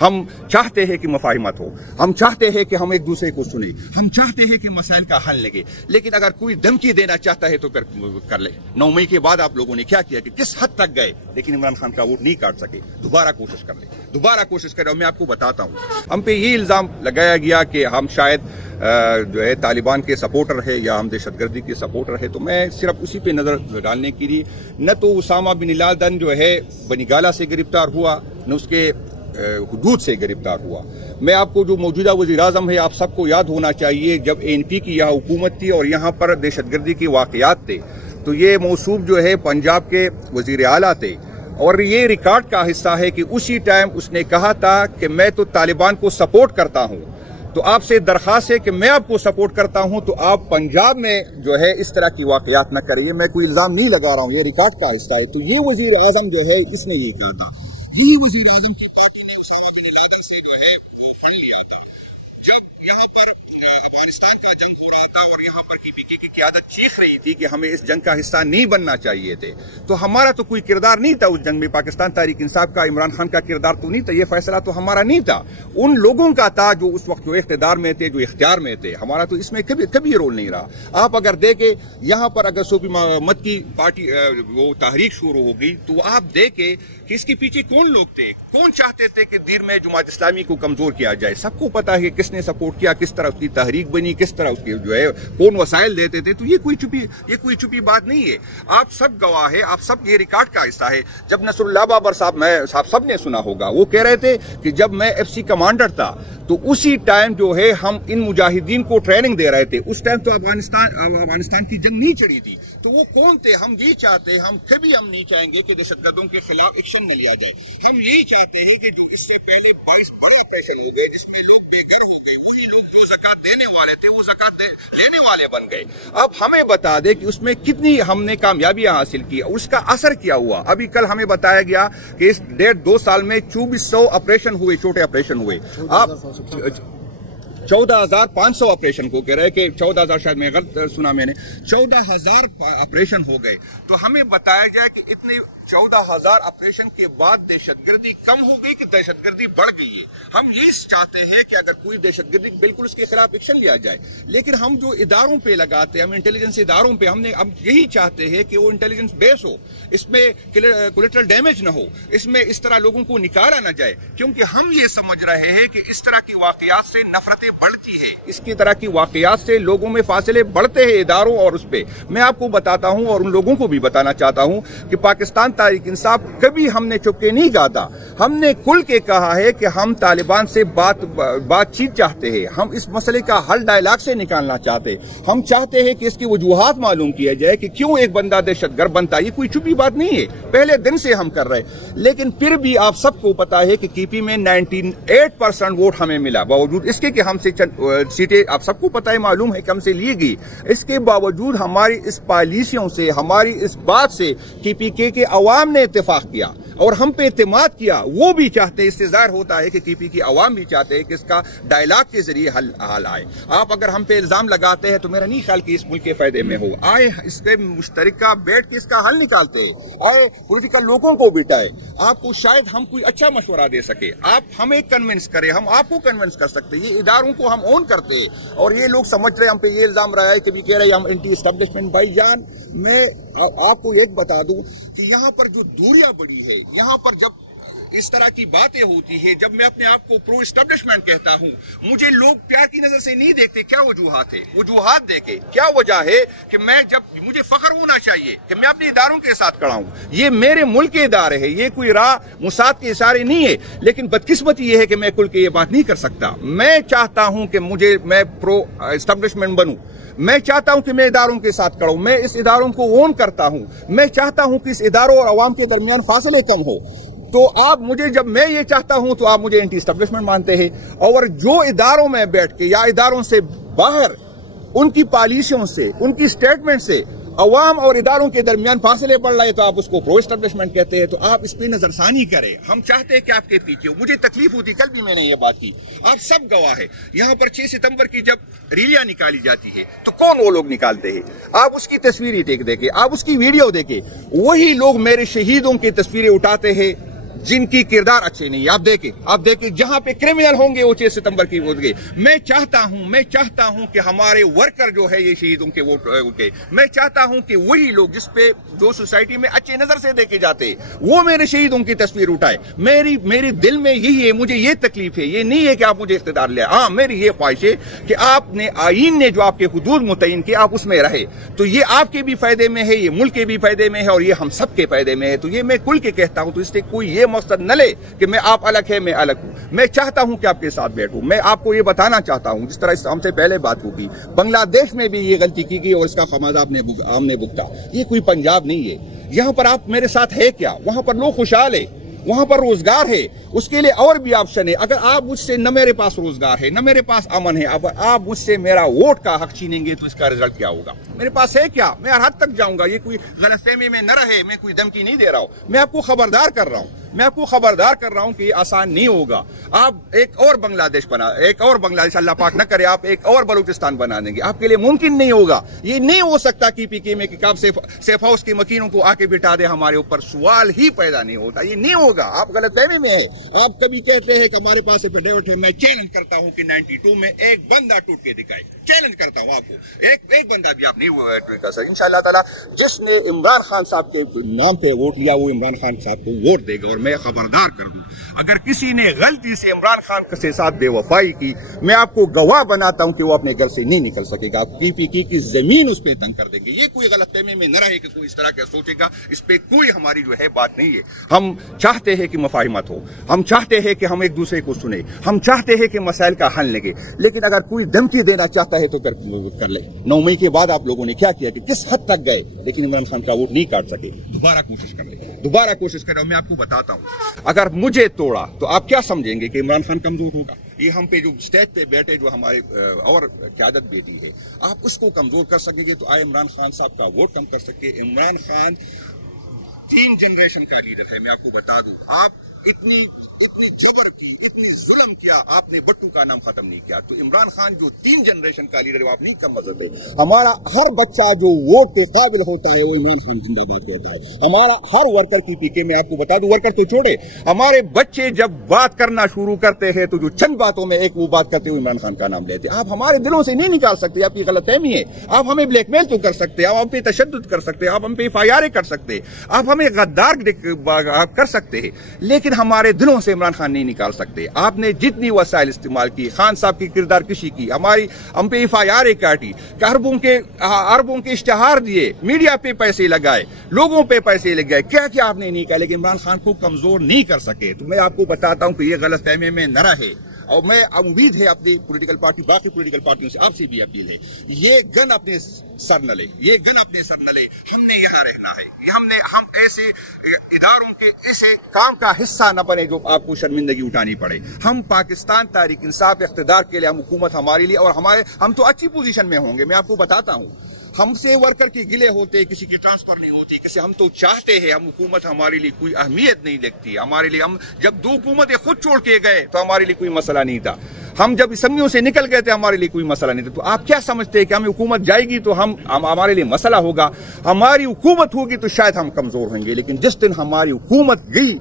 हम चाहते हैं कि मफाहिमत हो, हम चाहते हैं कि हम एक दूसरे को सुने, हम चाहते हैं कि मसाइल का हल लगे। लेकिन अगर कोई धमकी देना चाहता है तो फिर कर ले। 9 मई के बाद आप लोगों ने क्या किया कि किस हद तक गए, लेकिन इमरान खान का वोट नहीं काट सके। दोबारा कोशिश कर ले, दोबारा कोशिश करें। और मैं आपको बताता हूँ, हम पे ये इल्जाम लगाया गया कि हम शायद जो है तालिबान के सपोर्टर है या हम दहशतगर्दी के सपोर्टर है। तो मैं सिर्फ उसी पे नजर डालने के लिए, न तो उसामा बिन लादेन जो है बनीगाला से गिरफ्तार हुआ, न उसके हुदूद से गिरफ्तार हुआ। मैं आपको जो मौजूदा वज़ीर आज़म है, आप सबको याद होना चाहिए, जब ANP की यहाँ हुकूमत थी और यहाँ पर दहशतगर्दी के वाक़यात थे, तो ये मौसूफ जो है पंजाब के वज़ीर आला थे। और ये रिकॉर्ड का हिस्सा है कि उसी टाइम उसने कहा था कि मैं तो तालिबान को सपोर्ट करता हूँ। तो आपसे दरख्वास्त है कि मैं आपको सपोर्ट करता हूँ, तो आप पंजाब में जो है इस तरह की वाक़यात न करिए। मैं कोई इल्ज़ाम नहीं लगा रहा हूँ, ये रिकॉर्ड का हिस्सा है। तो ये वज़ीर आज़म जो है इसने ये कहा था, यही वज़ीर आज़म क़यादत चीख रही थी कि हमें इस जंग का हिस्सा नहीं बनना चाहिए थे। तो हमारा तो कोई किरदार नहीं था उस जंग में, पाकिस्तान तहरीक इंसाफ का, इमरान खान का किरदार तो नहीं था, ये फैसला तो हमारा नहीं था, उन लोगों का था जो उस वक्त जो इख्तियार में थे, जो इख्तियार में थे। हमारा तो इसमें कभी रोल नहीं रहा। आप अगर देखे यहाँ पर अगर सूफी मोहम्मद की पार्टी वो तहरीक शुरू होगी, तो आप देखे कि इसके पीछे कौन लोग थे, कौन चाहते थे कि दीर में जमात इस्लामी को कमजोर किया जाए। सबको पता है कि किसने सपोर्ट किया, किस तरह उसकी तहरीक बनी, किस तरह उसकी जो है कौन वसाइल देते थे। तो ये कोई छुपी बात नहीं है, आप सब गवाह है, आप सब ये रिकॉर्ड का हिस्सा है। जब नसरुल्लाह बाबर साहब सबने सुना होगा, वो कह रहे थे कि जब मैं FC कमांडर था तो उसी टाइम जो है हम इन मुजाहिदीन को ट्रेनिंग दे रहे थे। उस टाइम तो अफगानिस्तान की जंग नहीं चढ़ी थी। तो वो कौन थे? हम ये चाहते, हम नहीं चाहेंगे कि दहशतगर्दों के खिलाफ एक्शन न लिया जाए। हम यही चाहते हैं कि जो इससे पहले 22 बड़े ऑपरेशन हो गए जिसमें लोग बेघर हो गए, वही लोग जो ज़कात देने वाले थे वो ज़कात लेने वाले बन गए। अब हमें बता दे कि उसमें कितनी हमने कामयाबियां हासिल की, उसका असर क्या हुआ। अभी कल हमें बताया गया कि इस 1.5-2 साल में 2400 ऑपरेशन हुए, छोटे ऑपरेशन हुए। आप 14,500 ऑपरेशन को कह रहे हैं कि 14,000, शायद मैं गलत सुना मैंने, 14,000 ऑपरेशन हो गए। तो हमें बताया गया कि इतने 14,000 ऑपरेशन के बाद दहशतगर्दी कम हो गई कि दहशतगर्दी बढ़ गई है। हम ये चाहते हैं कि अगर कोई दहशतगर्दी, बिल्कुल उसके खिलाफ एक्शन लिया जाए। लेकिन हम जो इदारों पे लगाते हैं, हम इंटेलिजेंस इदारों पे, हम यही चाहते हैं कि वो इंटेलिजेंस बेस हो, इसमें कोलेटरल डैमेज न हो, इसमें इस तरह लोगों को निकाला न जाए। क्योंकि हम ये समझ रहे हैं कि इस तरह की वाकयात से नफरतें बढ़ती है, इसकी तरह की वाकयात से लोगों में फासले बढ़ते हैं इदारों और उस पे। मैं आपको बताता हूं और उन लोगों को भी बताना चाहता हूं कि पाकिस्तान तहरीक इंसाफ कभी हमने चुपके नहीं कहा था। हमने खुल के कहा है कि हम तालिबान से बातचीत चाहते हैं, हम इस मसले का हल डायलॉग से निकालना चाहते हैं। हम चाहते हैं कि इसकी वजूहात मालूम किया जाए कि क्यों एक बंदा दहशतगर्द बनता है। ये कोई छुपी बात नहीं है, पहले दिन से हम कर रहे हैं। लेकिन फिर भी आप सबको पता है कि KP में 98% वोट हमें मिला, बावजूद इसके कि हमसे सीटें आप सबको पता है, मालूम है कि हमसे ली गई। इसके बावजूद हमारी इस पॉलिसियों से, हमारी इस बात से KPK के अवाम ने इत्तेफाक किया और हम पे इत्तेमाद किया। वो भी चाहते हैं, इससे जाहिर होता है कि KP की अवाम भी चाहते हैं कि इसका डायलॉग के जरिए हल आए। आप अगर हम पे इल्जाम लगाते हैं तो मेरा नहीं ख्याल कि इस मुल्क के फायदे में हो। आए इसके मुश्तरका बैठ के इसका हल निकालते हैं और पॉलिटिकल लोगों को बिठाए। आपको शायद हम कोई अच्छा मशवरा दे सके, आप हमें कन्विंस करें, हम आपको कन्विंस कर सकते हैं। ये इदारों को हम ऑन करते हैं और ये लोग समझ रहे, हम पे ये इल्जाम रहा है कि भी कह रहे हम एंटी एस्टेब्लिशमेंट। भाईजान, मैं आपको एक बता दूं कि यहाँ पर जो दूरियां बढ़ी है, यहाँ पर जब इस तरह की बातें होती है, जब मैं अपने आप को प्रो एस्टेब्लिशमेंट कहता हूं, मुझे लोग प्यार की नजर से नहीं देखते। क्या वजूहात है? वजूहात देखे क्या वजह है कि मैं, जब मुझे फख्र होना चाहिए कि मैं अपने इदारों के साथ खड़ा हूं। ये मेरे मुल्क के इदारे हैं, ये कोई मुसाद के इशारे नहीं है। लेकिन बदकिस्मती ये है कि मैं खुल के ये बात नहीं कर सकता। मैं चाहता हूं कि मैं प्रो एस्टेब्लिशमेंट बनूं, मैं चाहता हूं कि मैं इदारों के साथ खड़ा हूं, मैं इस इदारों को ओन करता हूं, मैं चाहता हूं कि इस इदारों और अवाम के दरमियान फासले कम हो। तो आप मुझे, जब मैं ये चाहता हूं तो आप मुझे एंटी एस्टेब्लिशमेंट मानते हैं। और जो इदारों में बैठ के या इदारों से बाहर उनकी पॉलिसियों से, उनकी स्टेटमेंट से अवाम और इदारों के दरमियान फासले पड़ रहे, तो आप उसको प्रो एस्टेब्लिशमेंट कहते हैं। तो आप इस पे नजरसानी करें। हम चाहते हैं कि आपके पीछे हो। मुझे तकलीफ होती, कल भी मैंने ये बात की, आप सब गवाह है। यहाँ पर 6 सितंबर की जब रैलियां निकाली जाती है तो कौन वो लोग निकालते हैं? आप उसकी तस्वीरें देखे, आप उसकी वीडियो देखे, वही लोग मेरे शहीदों की तस्वीरें उठाते हैं, جن کی کردار اچھے نہیں ہے. آپ دیکھیں جہاں پہ کرمنل ہوں گے وہ 6 ستمبر کی ووٹ گئے. میں چاہتا ہوں کہ ہمارے ورکر جو ہے یہ شہیدوں کے ووٹ اٹھے. میں چاہتا ہوں کہ وہی لوگ جو سوسائٹی میں اچھے نظر سے دیکھے جاتے وہ میرے شہیدوں کی تصویر اٹھائے. میری دل میں یہی ہے, مجھے یہ تکلیف ہے. یہ نہیں ہے کہ آپ مجھے اقتدار لے, ہاں میری یہ خواہش ہے کہ آپ نے آئین نے جو آپ کے حدود متعین کیے آپ اس میں رہے, تو یہ آپ کے بھی فائدے میں ہے, یہ ملک کے بھی فائدے میں ہے, اور یہ ہم سب کے فائدے میں ہے. تو یہ میں کل کے کہتا ہوں, تو اس سے کوئی یہ مقصد نہ لے کہ میں آپ الگ ہے میں الگ ہوں. میں چاہتا ہوں کہ آپ کے ساتھ بیٹھوں. میں آپ کو یہ بتانا چاہتا ہوں, جس طرح ہم سے پہلے بات ہوگی, بنگلہ دیش میں بھی یہ غلطی کی گئی اور اس کا خمیازہ ہم نے بھگتا. یہ کوئی پنجاب نہیں ہے. یہاں پر آپ میرے ساتھ ہے کیا, وہاں پر لوگ خوشحال ہے, وہاں پر روزگار ہے, اس کے لیے اور بھی آپشن ہے. اگر آپ مجھ سے نہ میرے پاس روزگار ہے نہ میرے پاس امن ہے, اب آپ مجھ سے میرا ووٹ کا حق چھینیں گے تو اس کا رزلٹ کیا ہوگا؟ میرے پاس ہے کیا؟ میں ہر حد تک جاؤں گا. یہ کوئی غلط فہمی میں نہ رہے, میں کوئی دھمکی نہیں دے رہا ہوں, میں آپ کو خبردار کر رہا ہوں کہ یہ آسان نہیں ہوگا. آپ ایک اور بنگلہ دیش اللہ پاک نہ کرے آپ ایک اور بلوچستان بنا دیں گے, آپ کے لیے ممکن نہیں ہوگا. یہ نہیں ہو سکتا کہ پی کے میں کہ آپ سیف ہاؤس کے مکینوں کو آ کے بٹھا دے ہمارے اوپر, سوال ہی پیدا نہیں ہوتا. یہ نہیں ہوگا. آپ غلط فہمی میں ہے. آپ کبھی کہتے ہیں کہ ہمارے پاس ایفیڈیوٹ ہے. میں چیلنج کرتا ہوں کہ 92 میں ایک بندہ ٹوٹ کے دکھائے. چیلنج کرتا ہوں آپ کو, ایک بندہ بھی آپ نہیں ٹوٹ کر سکتے. انشاءاللہ تعالیٰ جس نے عمران خان صاحب کے نام پہ ووٹ لیا وہ عمران خان صاحب کو ووٹ دے گا. اور میں خبردار کر دوں, اگر کسی نے غلطی سے عمران خان کے ساتھ بے وفائی کی, میں آپ کو گواہ بناتا ہوں کہ وہ اپنے گھر سے نہیں نکل سکے گا. آپ کی زمین اس پہ تنگ کر دیں گے. یہ کوئی غلط فہمی میں نہ رہے کہ کوئی اس طرح کا سوچے گا. اس پہ کوئی ہماری جو ہے بات نہیں ہے. ہم چاہتے ہیں کہ مفاہمت ہو, ہم چاہتے ہیں کہ ہم ایک دوسرے کو سنیں, ہم چاہتے ہیں کہ مسائل کا حل لگے. لیکن اگر کوئی دھمکی دینا چاہتا ہے تو کر لے. 9 مئی کے بعد آپ لوگوں نے کیا کیا کہ کس حد تک گئے, لیکن عمران خان کا ووٹ نہیں کاٹ سکے. دوبارہ کوشش کریں. میں آپ کو بتاتا ہوں, اگر مجھے توڑا تو آپ کیا سمجھیں گے کہ عمران خان کمزور ہوگا؟ یہ ہم پہ جو اسٹیج پہ بیٹھے جو ہمارے اور قیادت بیٹی ہے, آپ اس کو کمزور کر سکیں گے تو آئے عمران خان صاحب کا ووٹ کم کر سکے. عمران خان 3 جنریشن کا لیڈر ہے. میں آپ کو بتا دوں, آپ اتنی جبر کی, اتنی ظلم کیا, آپ نے بٹو کا نام ختم نہیں کیا. تو عمران خان جو 3 جنریشن کا لیڈر ہے آپ نہیں کم مت ہوتے. ہمارا ہر بچہ جو ووٹ کے قابل ہوتا ہے وہ عمران خان زندہ باد کہتا ہے. ہمارا ہر ورکر کی پی کے میں آپ کو بتا دوں, ورکر تو چھوڑے, ہمارے بچے جب بات کرنا شروع کرتے ہیں تو جو چند باتوں میں ایک وہ بات کرتے ہوئے عمران خان کا نام لیتے. آپ ہمارے دلوں سے نہیں نکال سکتے. آپ کی غلط فہمی ہے. آپ ہمیں بلیک میل تو کر سکتے, آپ ہم پہ تشدد کر سکتے, آپ ہم پہ FIR کر سکتے, آپ ہمیں غدار کر سکتے ہیں, لیکن ہمارے دلوں سے عمران خان نہیں نکال سکتے. آپ نے جتنی وسائل استعمال کی, خان صاحب کی کردار کشی کی, ہم پہ FIR کاٹی, اربوں کے اشتہار دیے, میڈیا پہ پیسے لگائے, لوگوں پہ پیسے لگائے, کیا آپ نے نہیں کہا, لیکن عمران خان کو کمزور نہیں کر سکے. تو میں آپ کو بتاتا ہوں کہ یہ غلط فہمی میں نہ رہے. اور میں امید ہے اپنی پولیٹیکل پارٹی, باقی پولیٹیکل پارٹیوں سے آپ سے بھی اپیل ہے, یہ گن اپنے سر نہ لے, ہم نے یہاں رہنا ہے. ہم ایسے اداروں کے ایسے کام کا حصہ نہ بنے جو آپ کو شرمندگی اٹھانی پڑے. ہم پاکستان تحریک انصاف اقتدار کے لیے, ہم حکومت ہمارے لیے, اور ہم تو اچھی پوزیشن میں ہوں گے. میں آپ کو بتاتا ہوں, ہم سے ورکر کے گلے ہوتے, کسی کی ٹرانسفر نہیں ہوتی, کسی ہم تو چاہتے ہیں, ہم حکومت ہمارے لیے کوئی اہمیت نہیں لگتی. ہمارے لیے ہم جب 2 حکومتیں خود چھوڑ کے گئے تو ہمارے لیے کوئی مسئلہ نہیں تھا. ہم جب اسمبلیوں سے نکل گئے تھے ہمارے لیے کوئی مسئلہ نہیں تھا. تو آپ کیا سمجھتے ہیں کہ ہمیں حکومت جائے گی تو ہمارے لیے مسئلہ ہوگا؟ ہماری حکومت ہوگی تو شاید ہم کمزور ہوں گے, لیکن جس دن ہماری حکومت گئی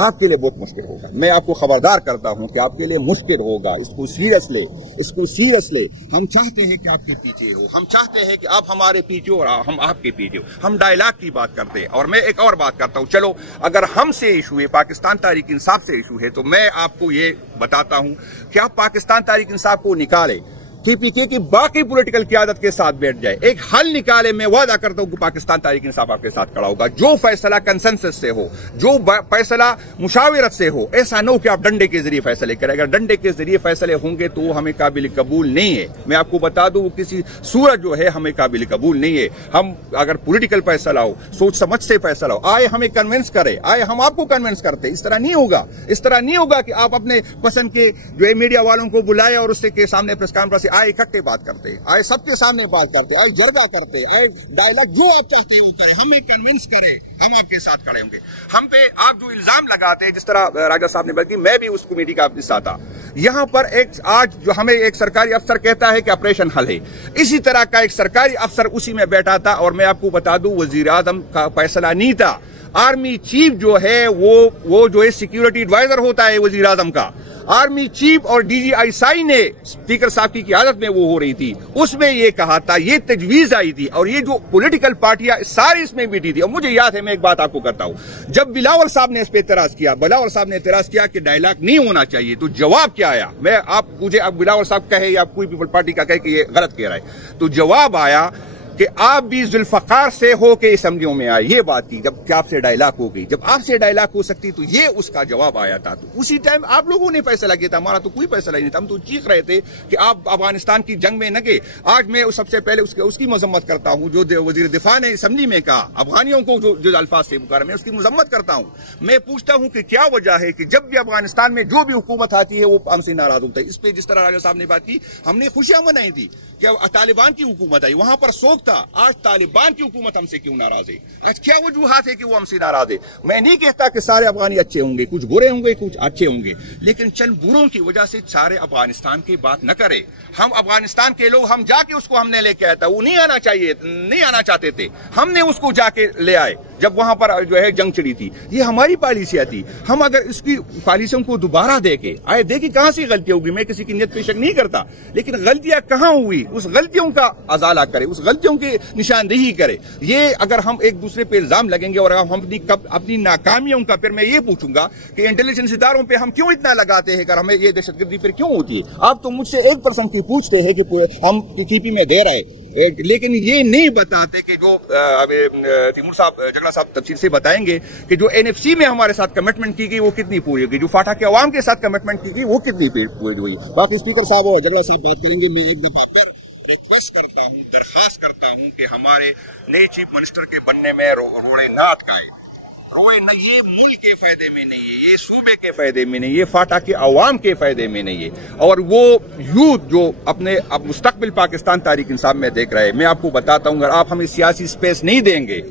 آپ کے لیے بہت مشکل ہوگا. میں آپ کو خبردار کرتا ہوں کہ آپ کے لیے مشکل ہوگا. اس کو سیریس لے. ہم چاہتے ہیں کہ آپ کے پیچھے ہو, ہم چاہتے ہیں کہ آپ ہمارے پیچھے اور ہم آپ کے پیچھے ہو. ہم ڈائلاگ کی بات کرتے ہیں. اور میں ایک اور بات کرتا ہوں, چلو اگر ہم سے ایشو ہے, پاکستان تحریک انصاف سے ایشو ہے, تو میں آپ کو یہ بتاتا ہوں کہ آپ پاکستان تحریک انصاف کو نکالے, پی کے کی باقی پولیٹیکل قیادت کے ساتھ بیٹھ جائے, ایک حل نکالے. میں وعدہ کرتا ہوں کہ پاکستان تحریک انصاف آپ کے ساتھ کھڑا ہوگا. جو فیصلہ کنسنسس سے ہو, جو فیصلہ مشاورت سے ہو, ایسا نہ ہو کہ آپ ڈنڈے کے ذریعے فیصلے کریں. اگر ڈنڈے کے ذریعے فیصلے ہوں گے تو وہ ہمیں قابل قبول نہیں ہے. میں آپ کو بتا دوں, وہ کسی صورت جو ہے ہمیں قابل قبول نہیں ہے. ہم اگر پولیٹیکل فیصلہ ہو, سوچ سمجھ سے فیصلہ ہو, آئے ہمیں کنونس کرے, آئے ہم آپ کو کنونس کرتے. اس طرح نہیں ہوگا کہ آپ اپنے پسند کے جو ہے میڈیا والوں کو بلائے اور اس کے سامنے پریس کانفرنس سے آئے اکٹھے بات کرتے, آئے سب کے سامنے بات کرتے, آئے جرگہ کرتے, آئے ڈائلاگ, جو آپ چاہتے ہیں وہ کریں, ہمیں کنونس کریں, ہم آپ کے ساتھ کھڑے ہوں گے. ہم پہ آپ جو الزام لگاتے ہیں, جس طرح راجہ صاحب نے بلکہ میں بھی اس کمیٹی کا حصہ تھا, یہاں پر آج جو ہمیں ایک سرکاری افسر کہتا ہے کہ آپریشن حل ہے, اسی طرح کا ایک سرکاری افسر اسی میں بیٹھا تھا. اور میں آپ کو بتا دوں, وزیر اعظم کا فیصلہ نہیں تھا, आर्मी चीफ जो है वो जो है सिक्योरिटी एडवाइजर होता है वजीर आजम का। आर्मी चीफ और DGI ने स्पीकर साहब की क़यादत में वो हो रही थी, उसमें ये कहा था, ये तजवीज आई थी, और ये जो पॉलिटिकल पार्टियां सारी इसमें बैठी थी। और मुझे याद है, मैं एक बात आपको करता हूं, जब बिलावल साहब ने इस पे एतराज किया, बिलावल साहब ने एतराज किया कि डायलॉग नहीं होना चाहिए, तो जवाब क्या आया? मैं आप मुझे अब बिलावल साहब कहे या कोई पीपल पार्टी का कहे कि ये गलत कह रहा है, तो जवाब आया कि आप भी जुल्फकार से हो के असम्बलियों में आए। ये बात थी जब आपसे डायलॉग हो गई, जब आपसे डायलॉग हो सकती तो ये उसका जवाब आया था। तो उसी टाइम आप लोगों ने फैसला किया था, हमारा तो कोई फैसला ही नहीं था। हम तो चीख रहे थे कि आप अफगानिस्तान की जंग में न गए। आज मैं सबसे पहले उसकी मजम्मत करता हूं जो वजीर दिफा ने असम्बली में कहा, अफगानियों को जो अल्फाज से पुकारा, मैं उसकी मजम्मत करता हूं। मैं पूछता हूं कि क्या वजह है कि जब भी अफगानिस्तान में जो भी हुकूमत आती है वो हमसे नाराज होता है। इस पे जिस तरह राजा साहब ने बात की, हमने खुशियां मनाई थी कि तालिबान की हुकूमत आई, वहां पर शोक था। आज तालिबान की हुकूमत हमसे क्यों नाराज है? आज क्या वजूहात है कि वो हमसे नाराज है? मैं नहीं कहता कि सारे अफगानी अच्छे होंगे, कुछ बुरे होंगे, कुछ अच्छे होंगे, लेकिन चंद बुरों की वजह से सारे अफगानिस्तान की बात न करे। हम अफगानिस्तान के लोग, हम जाके उसको हमने लेके आया था, वो नहीं आना चाहिए, नहीं आना चाहते थे, हमने उसको जाके ले आए जब वहां पर जो है जंग चढ़ी थी। ये हमारी पॉलिसियां थी। हम अगर इसकी पॉलिसियों को दोबारा देखे आए, देखिए कहां से गलतियां होगी। मैं किसी की नियत पे शक नहीं करता, लेकिन गलतियां कहां हुई, उस गलतियों का अजाला करे, उस गलतियों की निशानदेही करे। ये अगर हम एक दूसरे पे इल्जाम लगेंगे और हम अपनी नाकामियों का, फिर मैं ये पूछूंगा कि इंटेलिजेंस इदारों पे हम क्यों इतना लगाते हैं, हमें ये दहशतगर्दी फिर क्यों होती है? आप तो मुझसे 1% की पूछते हैं कि हम TTP में दे रहे, लेकिन ये नहीं बताते कि जो तिमूर साहब, जगला साहब तफसील से बताएंगे कि जो NFC में हमारे साथ कमिटमेंट की गई वो कितनी पूरी होगी, जो फाटा के अवाम के साथ कमिटमेंट की गई वो कितनी पूरी हुई। बाकी स्पीकर साहब और जगला साहब बात करेंगे। मैं एक दफा फिर रिक्वेस्ट करता हूं, दरखास्त करता हूं कि हमारे नए चीफ मिनिस्टर के बनने में रोड़े ना अटकाए। रोए न, ये मुल्क के फायदे में नहीं है, ये सूबे के फायदे में नहीं, ये फाटा के अवाम के फायदे में नहीं है। और वो यूथ जो अपने अब मुस्तकबिल पाकिस्तान तहरीक इंसाफ में देख रहे हैं, मैं आपको बताता हूं, अगर आप हमें सियासी स्पेस नहीं देंगे,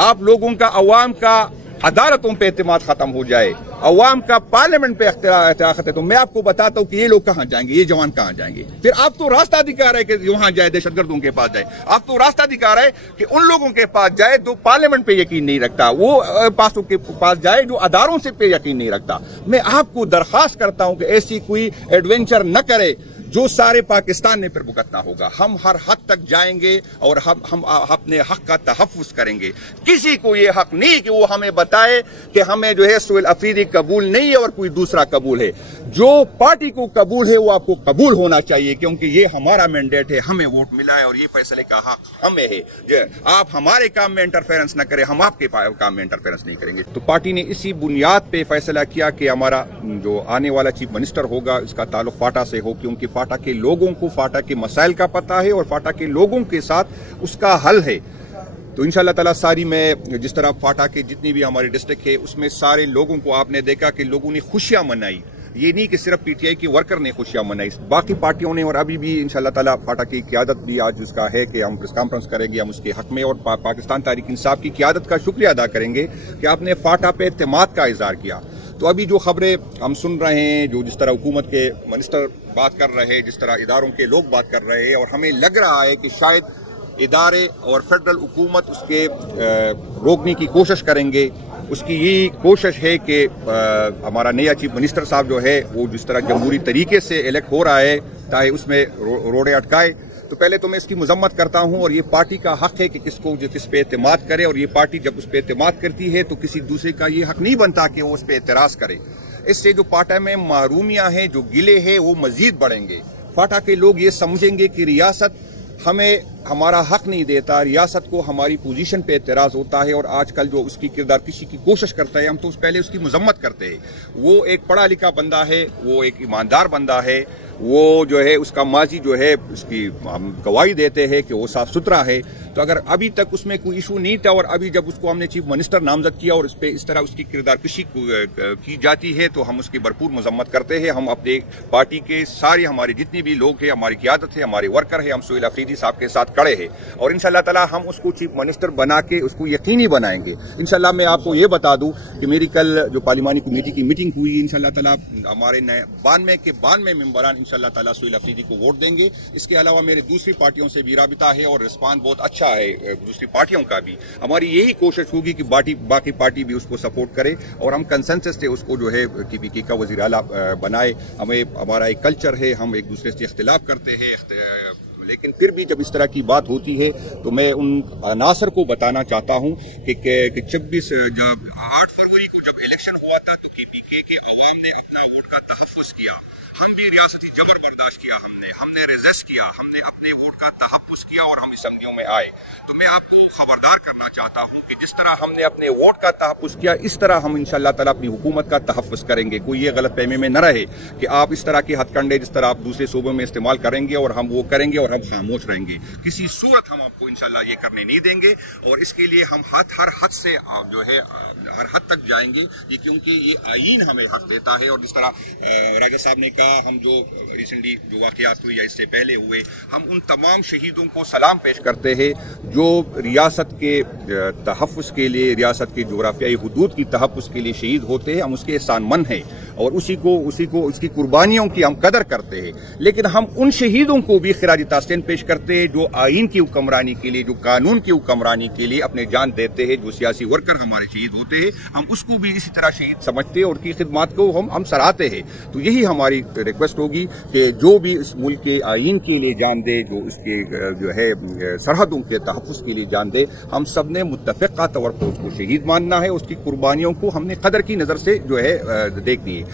आप लोगों का, अवाम का अदालतों पे एतमाद खत्म हो जाए, अवाम का पार्लियामेंट पे इख्तियार है, तो मैं आपको बताता हूं कि ये लोग कहां जाएंगे, ये जवान कहां जाएंगे। फिर आप तो रास्ता दिखा रहे कि वहां जाए, दहशतगर्दों के पास जाए। आप तो रास्ता दिखा रहे कि उन लोगों के पास जाए जो पार्लियामेंट पे यकीन नहीं रखता, वो पासों के पास जाए जो अदारों से पे यकीन नहीं रखता। मैं आपको दरखास्त करता हूं कि ऐसी कोई एडवेंचर न करे जो सारे पाकिस्तान ने फिर भुगतना होगा। हम हर हद तक जाएंगे और हम अपने हक का तहफ़्फ़ुज़ करेंगे। किसी को ये हक नहीं कि वो हमें बताए कि हमें जो है सुहेल अफरीदी कबूल नहीं है और कोई दूसरा कबूल है। जो पार्टी को कबूल है वो आपको कबूल होना चाहिए, क्योंकि ये हमारा मैंडेट है, हमें वोट मिला है और ये फैसले का हक हमें है। आप हमारे काम में इंटरफेरेंस न करें, हम आपके काम में इंटरफेरेंस नहीं करेंगे। तो पार्टी ने इसी बुनियाद पे फैसला किया कि हमारा जो आने वाला चीफ मिनिस्टर होगा इसका ताल्लुक फाटा से हो, क्योंकि फाटा के लोगों को फाटा के मसाइल का पता है और फाटा के लोगों के साथ उसका हल है। तो इंशाअल्लाह ताला सारी, मैं जिस तरह फाटा के जितनी भी हमारी डिस्ट्रिक्ट है उसमें सारे लोगों को आपने देखा कि लोगों ने खुशियां मनाई। ये नहीं कि सिर्फ PTI के वर्कर ने खुशियां मनाई, बाकी पार्टियों ने, और अभी भी इंशाअल्लाह ताला फाटा की क़यादत भी आज उसका है कि हम प्रेस कॉन्फ्रेंस करेंगे, हम उसके हक में और पाकिस्तान तहरीक इंसाफ की क़यादत का शुक्रिया अदा करेंगे कि आपने फाटा पे एतमाद का इज़हार किया। तो अभी जो खबरें हम सुन रहे हैं, जो जिस तरह हुकूमत के मिनिस्टर बात कर रहे हैं, जिस तरह इदारों के लोग बात कर रहे हैं, और हमें लग रहा है कि शायद इदारे और फेडरल हुकूमत उसके रोकने की कोशिश करेंगे। उसकी यही कोशिश है कि हमारा नया चीफ मिनिस्टर साहब जो है वो जिस तरह जमहूरी तरीके से इलेक्ट हो रहा है, ताकि उसमें रोड़े अटकाए। तो पहले तो मैं इसकी मजम्मत करता हूं, और ये पार्टी का हक है कि किस पे एतमाद करे, और ये पार्टी जब उस पे एतमाद करती है तो किसी दूसरे का ये हक नहीं बनता कि वो उस पर एतराज करे। इससे जो फाटा में महरूमियां हैं, जो गिले हैं, वो मजीद बढ़ेंगे। फाटा के लोग ये समझेंगे कि रियासत हमें हमारा हक नहीं देता, रियासत को हमारी पोजीशन पे एतराज होता है, और आजकल जो उसकी किरदार किसी की कोशिश करता है, हम तो पहले उसकी मजम्मत करते हैं। वो एक पढ़ा लिखा बंदा है, वो एक ईमानदार बंदा है, वो जो है उसका माजी जो है उसकी हम गवाही देते हैं कि वो साफ सुथरा है। तो अगर अभी तक उसमें कोई इशू नहीं था और अभी जब उसको हमने चीफ मिनिस्टर नामजद किया और इस तरह उसकी किरदार कशी की जाती है, तो हम उसकी भरपूर मजम्मत करते हैं। हम अपने पार्टी के सारे हमारे जितने भी लोग हैं, हमारी क़यादत है, हमारे वर्कर है, हम सुहेल अफरीदी साहब के साथ खड़े हैं, और इंशाअल्लाह ताला हम उसको चीफ मिनिस्टर बना के उसको यकीनी बनाएंगे। इंशाअल्लाह मैं आपको ये बता दूं कि मेरी कल जो पार्लिमानी कमेटी की मीटिंग हुई, इंशाअल्लाह ताला हमारे नए 92 मेंबरान इंशाअल्लाह ताला सुहेल अफरीदी को वोट देंगे। इसके अलावा मेरे दूसरी पार्टियों से भी राबिता है और रिस्पांस बहुत अच्छा हिस्सा है दूसरी पार्टियों का भी, हमारी यही कोशिश होगी कि बाकी पार्टी भी उसको सपोर्ट करे और हम कंसेंसस से उसको जो है KPK का वज़ीर आला बनाए। हमारा एक कल्चर है, हम एक दूसरे से इख्तिलाफ करते हैं, लेकिन फिर भी जब इस तरह की बात होती है तो मैं उन अनासर को बताना चाहता हूं कि 8 फरवरी को जब इलेक्शन हुआ था तो KPK के अवाम ने अपना वोट का तहफ़्फ़ुज़ किया। हम भी रियासती जबर बर्दाश्त किया, हमने रेजिस्ट किया, हमने अपने वोट का तहफ़्फ़ुज़ किया और हम असम्बलियों में आए। तो मैं आपको खबरदार करना चाहता हूं कि जिस तरह हमने अपने वोट का तहफ़्फ़ुज़ किया, इस तरह हम इंशाअल्लाह ताला अपनी हुकूमत का तहफ़्फ़ुज़ करेंगे। कोई ये गलतफहमी में न रहे कि आप इस तरह के हथकंडे जिस तरह आप दूसरे सूबों में इस्तेमाल करेंगे और हम वो करेंगे और हम खामोश रहेंगे। किसी सूरत हम आपको इंशाअल्लाह ये करने नहीं देंगे और इसके लिए हम हर हद से जो है हर हद तक जाएंगे, ये क्योंकि ये आईन हमें हक देता है। और जिस तरह राजा साहब ने कहा, हम जो रिसेंटली जो वाक़यात हुए या इससे पहले हुए, हम उन तमाम शहीदों को सलाम पेश करते हैं जो रियासत के तहफ़्फ़ुज़ के लिए, रियासत के जोग्राफियाई हुदूद की तहफ़्फ़ुज़ के लिए शहीद होते हैं। हम उसके एहसानमंद हैं और उसी को उसकी कुर्बानियों की हम कदर करते हैं। लेकिन हम उन शहीदों को भी खिराज ताज़ीम पेश करते हैं जो आईन की हुक्मरानी के लिए, जो कानून की हुक्मरानी के लिए अपने जान देते हैं। जो सियासी वर्कर हमारे शहीद होते हैं, हम उसको भी इसी तरह शहीद समझते हैं और उनकी खिदमत को हम सराहते हैं। तो यही हमारी रिक्वेस्ट होगी कि जो भी इस मुल्क के आईन के लिए जान दे, जो इसके जो है सरहदों के तहफ़्फ़ुज़ के लिए जान दे, हम सब ने मुत्तफ़िक़ा तौर पर उसको शहीद मानना है। उसकी कुर्बानियों को हमने कदर की नज़र से जो है देखनी है।